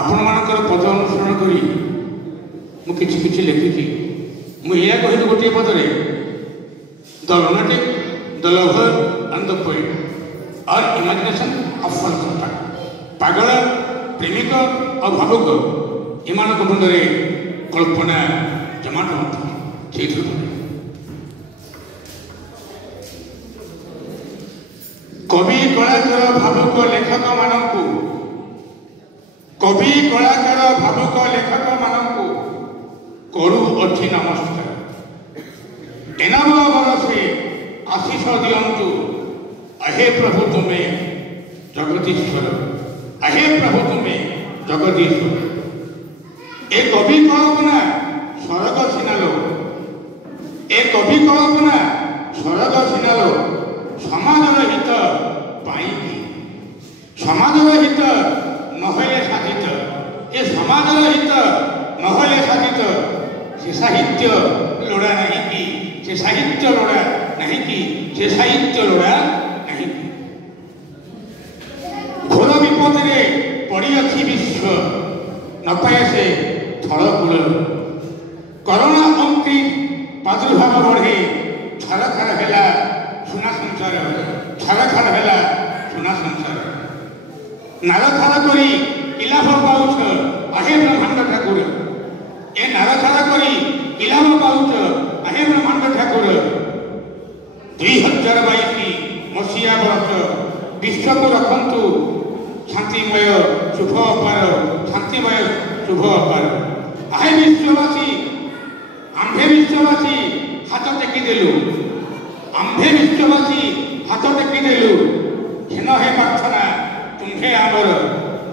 आपण मानकर पद अनुसरण करी मुझे किसी लिखी मुझे कहली गोटे पदरे the lunatic, the lover and the poet are imagination of one contact. पागल प्रेमिक और भावुक एमान मुंडे कल्पना जमाट होती कवि कलाकार भावुक लेखक मानकु कवि कलाकार भावुक लेखक मानकु करू अच्छी नमस्कार एनाम बरसे आशीष दियंतु अहे प्रभु तुमे जगदीश्वर अहे प्रभु तुमे जगदीश्वर ए कवि कल्पना स्वर्ग सिनालो ए कवि कल्पना स्वर्ग सिनालो समाजर हित पाई समाजर हित नहले साधित ए समाजर हित नहले साधित से साहित्य लोड़ा नहीं कि से साहित्य लोड़ा नहीं कि से साहित्य लोड़ा नहीं घोर विपद रे पड़ी अच्छी विश्व न पाए से थलकूल करोना अंकी प्रादुर्भाव बढ़े छरखर है सुना संसार छरखर है सुना संसार नारखार करी इलाभ पाउछ अहे ब्रह्मांड ठाकुर ए नारखार करी इलाभ पाउछ अहे ब्रह्मांड ठाकुर 2022 मसीहा वर्ष विश्व को रखंतु शांतिमय शुभ अपार शांतिमय शुभ अपार अहे विश्ववासी आम्भे विश्ववासी हाथ टेकी देलु आम्भे विश्ववासी हाथ टेकी देलु घेन है प्रार्थना तुम्हे आमर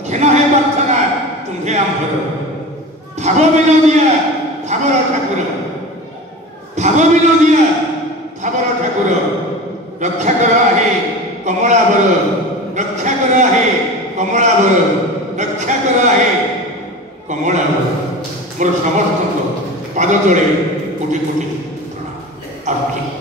घेन है प्रार्थना तुम्हे आमर भाव विनोदिया भावर ठाकुर भाव विनोदिया भावर ठाकुर रक्षा कर आहे कमलावर रक्षा कर आहे कमलावर रक्षा कर आहे कमलावर मोर समस्त पाद तले कोटि कोटि प्रणाम।